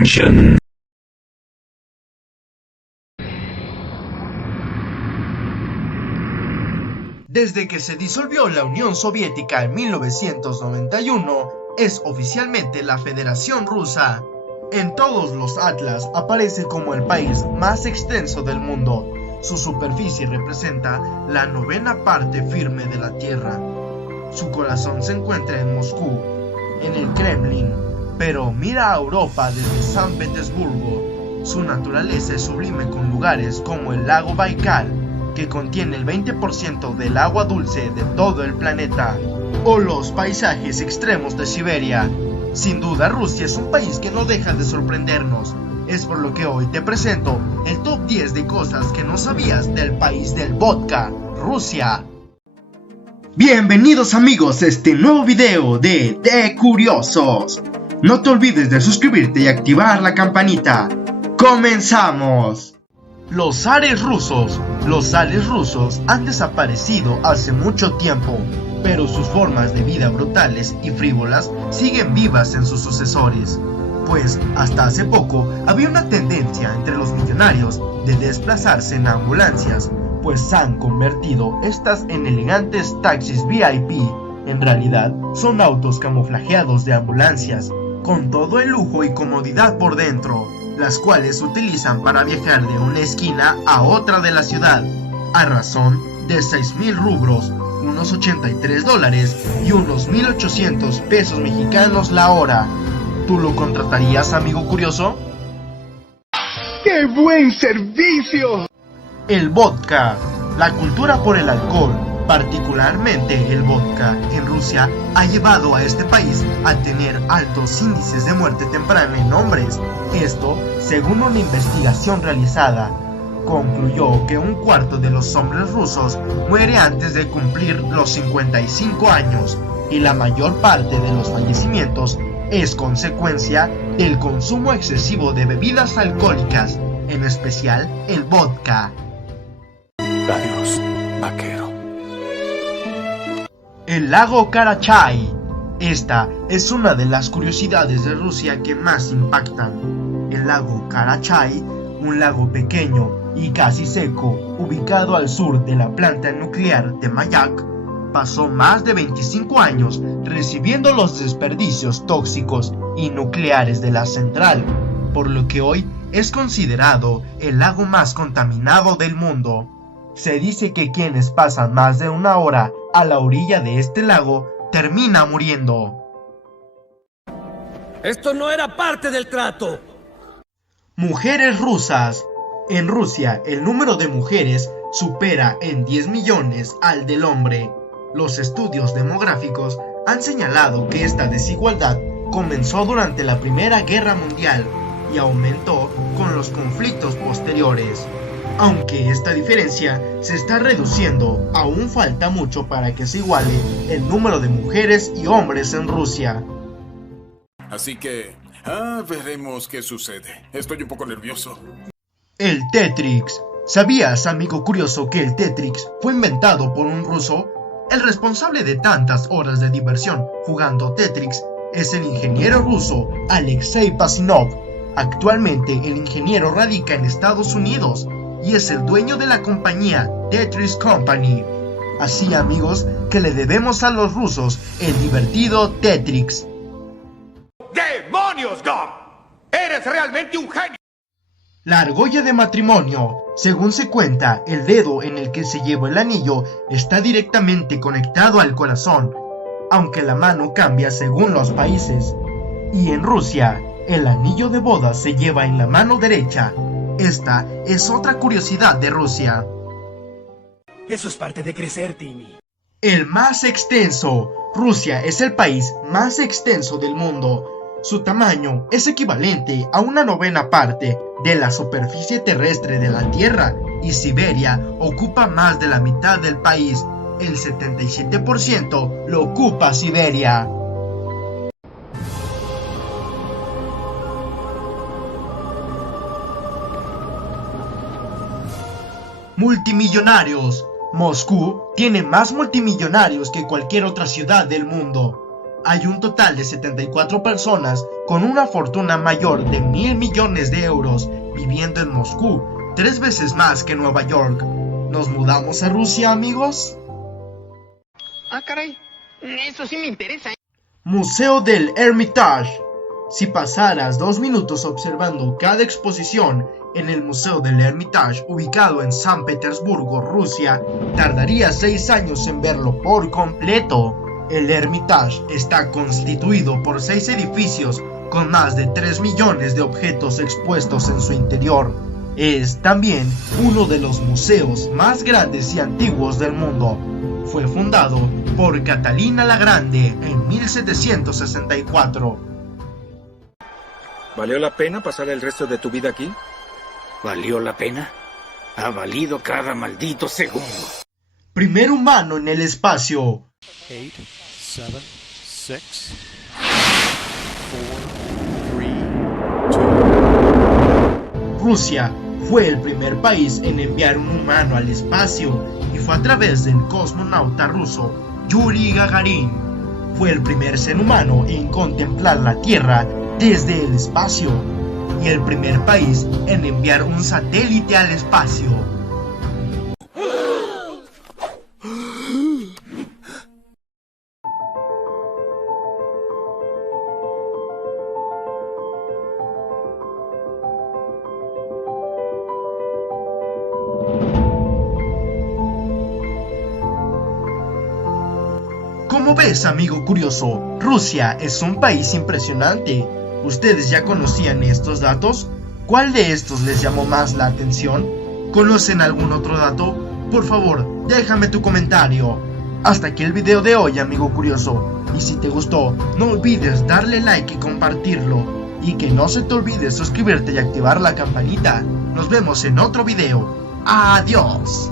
Attention. Desde que se disolvió la Unión Soviética en 1991, es oficialmente la Federación Rusa. En todos los atlas aparece como el país más extenso del mundo. Su superficie representa la 9ª parte firme de la Tierra. Su corazón se encuentra en Moscú, en el Kremlin, pero mira a Europa desde San Petersburgo. Su naturaleza es sublime con lugares como el lago Baikal, que contiene el 20% del agua dulce de todo el planeta, o los paisajes extremos de Siberia. Sin duda, Rusia es un país que no deja de sorprendernos. Es por lo que hoy te presento el top 10 de cosas que no sabías del país del vodka, Rusia. Bienvenidos amigos a este nuevo video de Curiosos. No te olvides de suscribirte y activar la campanita. ¡Comenzamos! Los zares rusos. Los zares rusos han desaparecido hace mucho tiempo, pero sus formas de vida brutales y frívolas siguen vivas en sus sucesores. Pues hasta hace poco había una tendencia entre los millonarios de desplazarse en ambulancias, pues han convertido estas en elegantes taxis VIP. En realidad son autos camuflajeados de ambulancias, con todo el lujo y comodidad por dentro, las cuales se utilizan para viajar de una esquina a otra de la ciudad, a razón de 6,000 rublos, unos $83 y unos 1,800 pesos mexicanos la hora. ¿Tú lo contratarías, amigo curioso? ¡Qué buen servicio! El vodka. La cultura por el alcohol, particularmente el vodka, en Rusia ha llevado a este país a tener altos índices de muerte temprana en hombres. Esto, según una investigación realizada, concluyó que 1/4 de los hombres rusos muere antes de cumplir los 55 años y la mayor parte de los fallecimientos es consecuencia del consumo excesivo de bebidas alcohólicas, en especial el vodka. Adiós, vaquero. El lago Karachay. Esta es una de las curiosidades de Rusia que más impactan. El lago Karachay, un lago pequeño y casi seco, ubicado al sur de la planta nuclear de Mayak, pasó más de 25 años recibiendo los desperdicios tóxicos y nucleares de la central, por lo que hoy es considerado el lago más contaminado del mundo. Se dice que quienes pasan más de 1 hora a la orilla de este lago termina muriendo. ¡Esto no era parte del trato! Mujeres rusas. En Rusia, el número de mujeres supera en 10 millones al del hombre. Los estudios demográficos han señalado que esta desigualdad comenzó durante la Primera Guerra Mundial y aumentó con los conflictos posteriores. Aunque esta diferencia se está reduciendo, aún falta mucho para que se iguale el número de mujeres y hombres en Rusia. Así que, veremos qué sucede. Estoy un poco nervioso. El Tetrix. ¿Sabías, amigo curioso, que el Tetrix fue inventado por un ruso? El responsable de tantas horas de diversión jugando Tetrix es el ingeniero ruso Alexei Pasinov. Actualmente el ingeniero radica en Estados Unidos y es el dueño de la compañía Tetris Company. Así, amigos, que le debemos a los rusos el divertido Tetrix. ¡Demonios, Gom! ¡Eres realmente un genio! La argolla de matrimonio. Según se cuenta, el dedo en el que se lleva el anillo está directamente conectado al corazón, aunque la mano cambia según los países. Y en Rusia, el anillo de boda se lleva en la mano derecha. Esta es otra curiosidad de Rusia. Eso es parte de crecer, Timmy. El más extenso. Rusia es el país más extenso del mundo. Su tamaño es equivalente a una 9ª parte de la superficie terrestre de la Tierra, y Siberia ocupa más de la mitad del país. El 77% lo ocupa Siberia. Multimillonarios. Moscú tiene más multimillonarios que cualquier otra ciudad del mundo. hay un total de 74 personas con una fortuna mayor de 1.000 millones de euros viviendo en Moscú, 3 veces más que Nueva York. ¿Nos mudamos a Rusia, amigos? Ah, caray, eso sí me interesa. Museo del Hermitage. Si pasaras 2 minutos observando cada exposición en el Museo del Hermitage, ubicado en San Petersburgo, Rusia, tardarías 6 años en verlo por completo. El Hermitage está constituido por 6 edificios con más de 3 millones de objetos expuestos en su interior. Es también uno de los museos más grandes y antiguos del mundo. Fue fundado por Catalina la Grande en 1764. ¿Valió la pena pasar el resto de tu vida aquí? ¿Valió la pena? Ha valido cada maldito segundo. Primer humano en el espacio. 8, 7, 6, 4, 3, 2. Rusia fue el primer país en enviar un humano al espacio y fue a través del cosmonauta ruso Yuri Gagarin. Fue el primer ser humano en contemplar la Tierra desde el espacio y el primer país en enviar un satélite al espacio. Como ves, amigo curioso, Rusia es un país impresionante. ¿Ustedes ya conocían estos datos? ¿Cuál de estos les llamó más la atención? ¿Conocen algún otro dato? Por favor, déjame tu comentario. Hasta aquí el video de hoy, amigo curioso. Y si te gustó, no olvides darle like y compartirlo. Y que no se te olvide suscribirte y activar la campanita. Nos vemos en otro video. ¡Adiós!